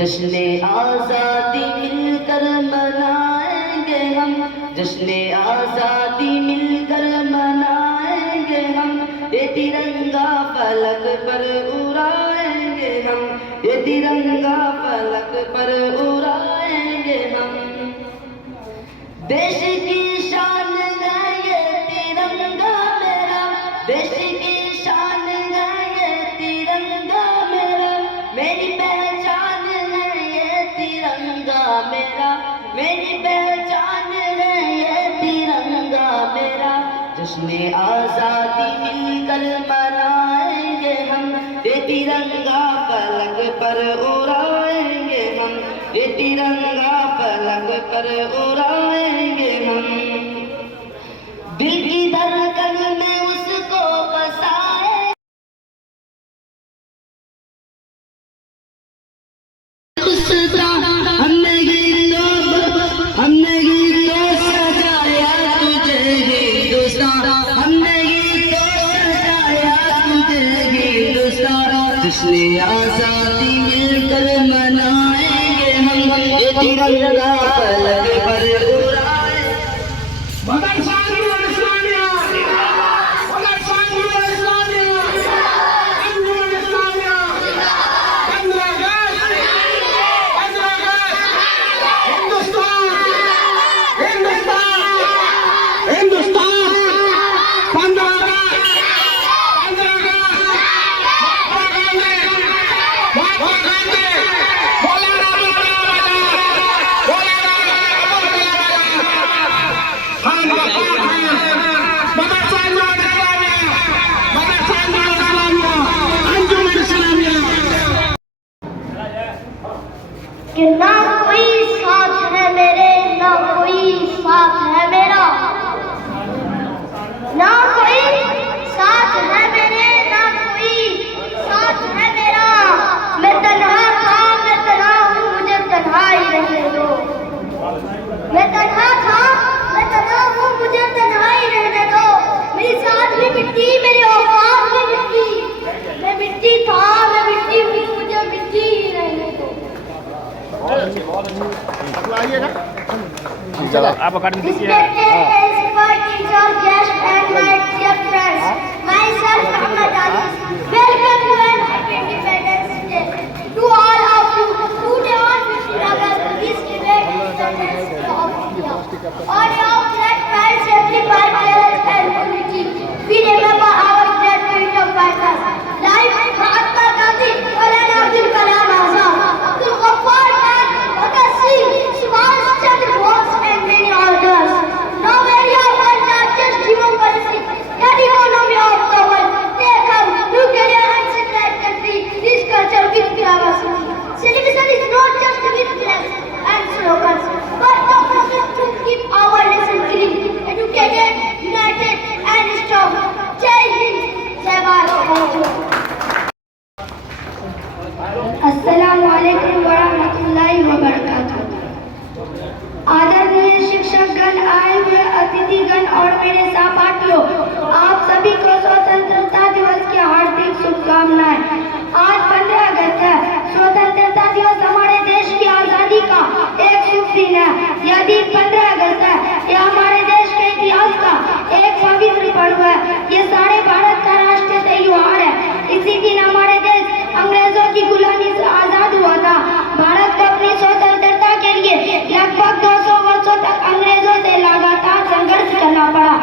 जश्न आज़ादी मिलकर मनाएंगे हम, जश्न आज़ादी मिलकर मनाएंगे हम, ये तिरंगा फलक पर उड़ाएंगे हम, ये तिरंगा फलक पर उड़ाएंगे हम। देश की शान है ये तिरंगा मेरा, देश की शान है ये तिरंगा मेरा, मेरी पहचान है ये तिरंगा मेरा, मेरी पहचान है ये तिरंगा मेरा। जश्न आज़ादी मिलकर मनाएंगे हम, ये तिरंगा फलक पर उड़ाएंगे हम, ये तिरंगा फलक पर उड़ाएंगे हम। दिल की धड़कन में उसको बसाए, हमने गीतों सजाया तुझे हिंदुस्तान, हमने गीतों सजाया तुझे हिंदुस्तान। जश्न आज़ादी मिलकर मनाएंगे हम, ये तिरंगा फलक पर उड़ाए। कि ना कोई साथ है मेरे, ना कोई साथ है मेरा, ना कोई साथ है मेरे, ना कोई साथ है मेरा। मैं तन्हा था, मैं तन्हा हूँ, मुझे तन्हा ही रहने दो। मैं तन्हा था, मैं तन्हा हूँ, मुझे तन्हा ही रहने दो। मेरी साथ भी मिट्टी, मेरी औकात भी मिट्टी, मैं मिट्टी था, मैं मिट्टी हूँ, मुझे मिट्टी ही रहने दो। चलो आप academy Respected principal, teacher, guests and my dear friends, myself Ahmad Ali, welcome to an happy Independence Day. To all of you, today on 15 August, we celebrate independence of India. On your flag flies safely by courage and unity, we remember our great freedom fighters like Mahatma Gandhi, Maulana Abdul Kalam Azad, Abdul Ghaffar Khan, Bhagat Singh, Subhash Chandra Bose and many others. Now area was not just democracy, the economy of the world. They come nuclear and satellite country, this culture with diversity. Celebration is not just with flags and slogans, but the process to keep our nation clean, educated, united and strong. Jai Hind, Jai Bharat. अस्सलामु अलैकुम वरहमतुल्लाहि वबरकातुहू। आदरणीय शिक्षकगण, आए हुए अतिथिगण और मेरे सहपाठियों, आप सभी को स्वतंत्रता दिवस की हार्दिक शुभकामनाएं। आज 15 अगस्त है। स्वतंत्रता दिवस हमारे देश की आजादी का एक शुभ दिन है। यह दिन 15 अगस्त है, यह हमारे देश के इतिहास का एक पवित्र पर्व है। ये सारे भारत का राष्ट्रीय त्योहार है। इसी दिन हमारे देश अंग्रेजों की गुलामी से आजाद हुआ था। भारत को अपनी स्वतंत्रता के लिए लगभग 200 वर्षों तक अंग्रेजों से लगातार संघर्ष करना पड़ा।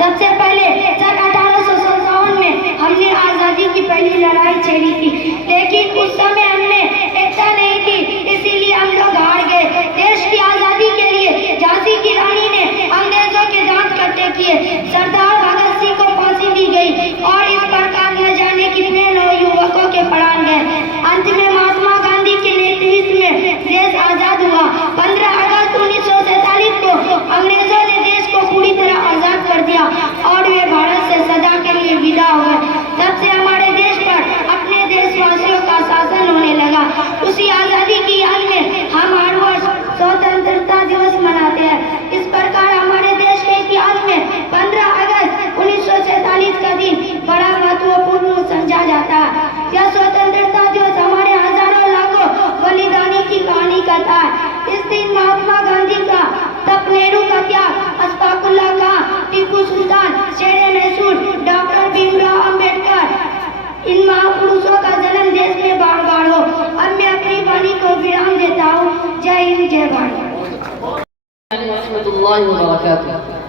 सबसे पहले सन 1857 में हमने आजादी की पहली लड़ाई छेड़ी थी, लेकिन उस समय हमने एकता नहीं थी, इसीलिए हम लोग हार गए। देश की आजादी के लिए झांसी की रानी ने अंग्रेजों के दांत कट्टे किए, सरदार भगत सिंह को फांसी दी गई और इस प्रकार न जाने कितने युवकों के प्राण गए। अंत में महात्मा गांधी के नेतृत्व में देश आजाद हुआ। 15 अगस्त 1947 को अंग्रेजों ने देश को पूरी तरह आजाद कर दिया और वे भारत से सदा के लिए विदा हुए। तब से हमारे देश पर, अपने देश वबरकातुहू।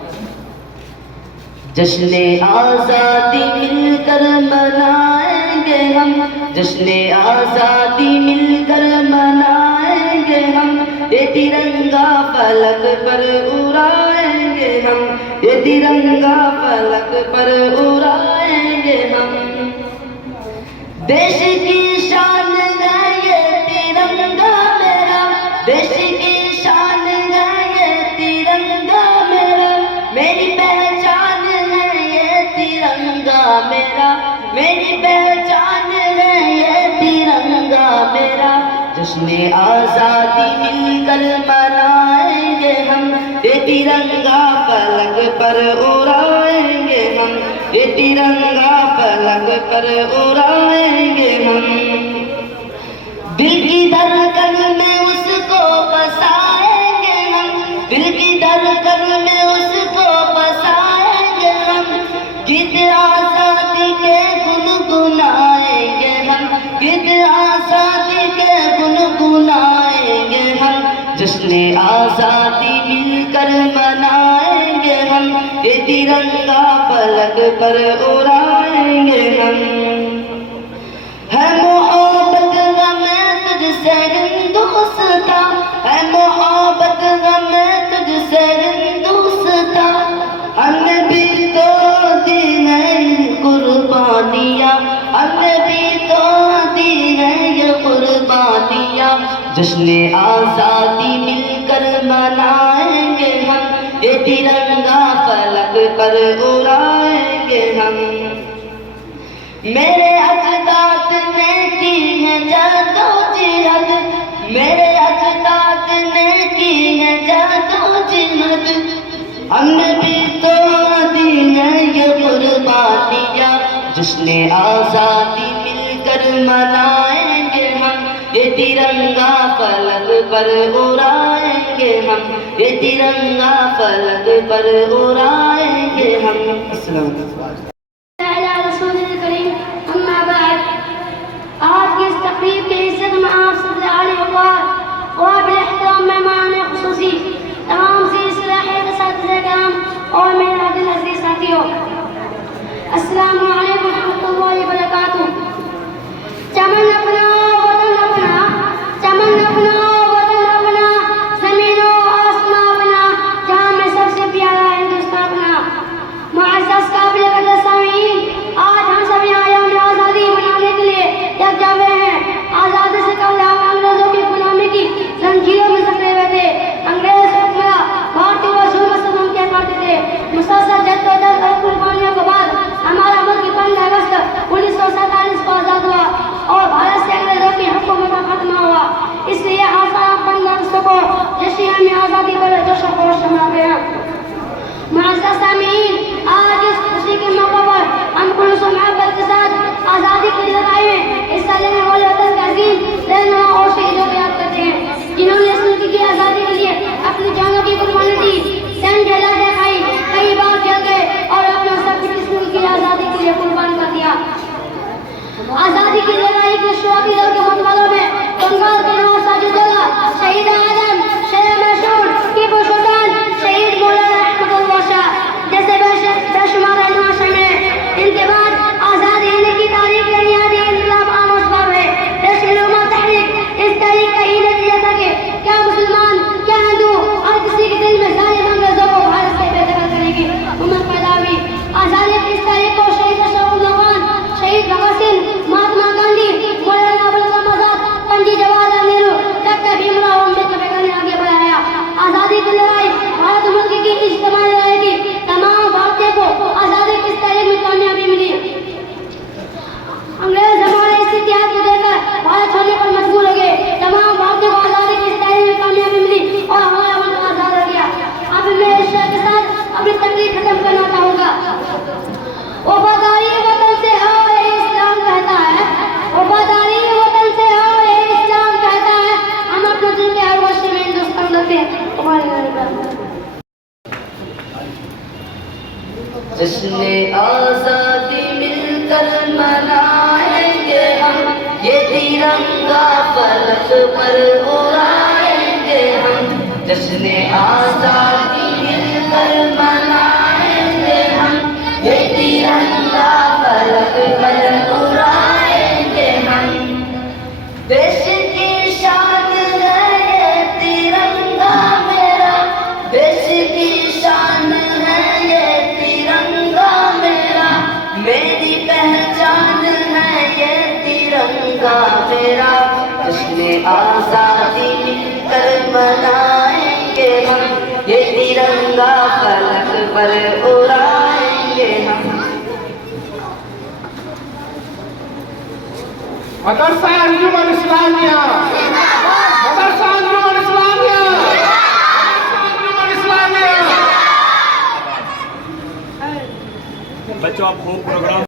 जश्न आज़ादी मिलकर मनाएंगे हम, जश्न आज़ादी मिलकर मनाएंगे हम, ये तिरंगा फलक पर उड़ाएंगे हम, ये तिरंगा फलक पर उड़ाएंगे हम। देश की शान है ये तिरंगा मेरा, देश की शान है ये तिरंगा मेरा, मेरी पहचान है ये तिरंगा मेरा, मेरी पहचान है ये तिरंगा मेरा। जश्न आज़ादी मिलकर मनाएंगे हम, ये तिरंगा फलक पर उड़ाएंगे हम, ये तिरंगा फलक पर उड़ाएंगे हम। दिल की धड़कन में उसको बसाएंगे हम, दिल की धड़कन में उसको बसाएंगे हम, गीत आज़ादी के गुनगुनाएंगे हम, गीत आज़ादी के गुनगुनाएंगे हम। जश्न आज़ादी मिलकर मनाएंगे हम, ये तिरंगा फलक पर उड़ाएंगे हम। है मोहब्बत गमे तुझसे हिंदुस्ता, है मोहब्बत गमे तुझसे हिंदुस्ता, हमने भी तो दी है कुर्बानियाँ, हमने भी तो दी है ये कुर्बानियाँ। जश्न आज़ादी मिलकर मनाएंगे हम, ये तिरंगा फलक पर उड़ाएंगे हम। मेरे अजदाद ने की है जदोजहद, मेरे अजदाद ने की है जदोजहद, हमने भी तो दी है ये कुर्बानियाँ। जश्न आज़ादी मिलकर मनाएंगे हम, ये तिरंगा फलक पर उड़ाएंगे हम, ये तिरंगा फलक पर उड़ाएंगे हम। अस्सलाम वालेकुम। आज की इस तकरीब के हिस्से में आप सब मेहमान खुसूसी तमाम और मेरे दिल अजीज साथियों, अस्सलाम वालेकुम रहमतुल्लाहि व बरकातुहू। चमन अपना वतन अपना, चमन अपना वतन अपना, ज़मीन और आसमां अपना, जहां में सबसे प्यारा हिंदुस्तान अपना। मुअज़्ज़ज़ काबिल क़दर सामीन, आज हम सब यहाँ यौम आज़ादी मनाने के लिए यकजा हुए हैं। आज़ादी से कबल हम अंग्रेजों की गुलामी की जंजीरों में जकड़े हुए थे। अंग्रेज हुक्मरान भारतीय व जुल्म से हम क्या करते थे। मुसलसल जद्दोजहद और कुर्बानियों के बाद हमारा मुल्क 15 अगस्त 1947 को आज़ाद हुआ और भारत से अंग्रेजों की हुकूमत का खात्मा हुआ। इसलिए आज हम 15 अगस्त को जश्न यौम आज़ादी पर जोश और खरोश मनाते हैं। मुअज़्ज़ज़ सामीन, आज इस खुशी के मौके पर हम खुलूस और मोहब्बत के साथ आज़ादी की लड़ाई में हिस्सा लेने वाले वतन के अज़ीम रहनुमा और शहीदों को याद करते हैं, जिन्होंने इस मुल्क की आज़ादी के लिए अपनी जानों की कुर्बानी दी, जंग जला दिखाई, कई बार जल गए और अपना सब कुछ इस मुल्क की आज़ादी के लिए कुर्बान कर दिया। आज़ादी की लड़ाई के शहीदों के मतवालों में बंगाल के नवाब साजिदुल्लाह, शहीद आजम, शेर मशहूर टीपू सुल्तान, शहीद मौलाना अहमदुल्लाह शाह जैसे बेशुमार रहनुमा शामिल हैं। इनके बाद आज़ादी हिंद की तारीख में बुनियादी इंकलाब आम असबाब है। रश्म-ए-उम्मा तहरीक इस तारीख का ही नतीजा था कि क्या मुसलमान, क्या हिंदू, हर किसी के दिल में जालिम अंग्रेजों को भारत से बेदखल करने की उम्मीद पैदा हुई। आज़ादी की इस तारीख को शहीद अशफाकुल्लाह खान, शहीद भगत सिंह, महात्मा गांधी, मौलाना अबुल कलाम आज़ाद, पंडित जवाहरलाल नेहरू, डॉक्टर भीमराव अम्बेडकर ने आगे बढ़ाया। आज़ादी की लड़ाई भारत मुल्क की इज्तिमाई लड़ाई थी। तमाम भारतीयों को आज़ादी की इस तारीख में कामयाबी मिली। अंग्रेज हमारे इस इतिहास को देखकर भारत छोड़ने पर मजबूर हो गए। तमाम भारतीयों को आज़ादी की इस तारीख में कामयाबी मिली और हमारा मुल्क आज़ाद हो गया। अब मैं इस शेर के साथ अपनी तकरीर खत्म करना चाहूँगा। वफादारी वतन से हो ये इस्लाम कहता है, वफादारी वतन से हो ये इस्लाम कहता है। हम अपने दिल के हर गोशे में हिंदुस्तान रखते हैं। जश्न आज़ादी मिलकर मनाएंगे हम, ये तिरंगा फलक पर उड़ाएंगे हम। जश्न आज़ादी मिलकर पर उड़ाएंगे हम। मदरसा अंजुमन इस्लामिया, मदरसा अंजुमन इस्लामिया, मदरसा अंजुमन इस्लामिया। बच्चों आप खूब प्रोग्राम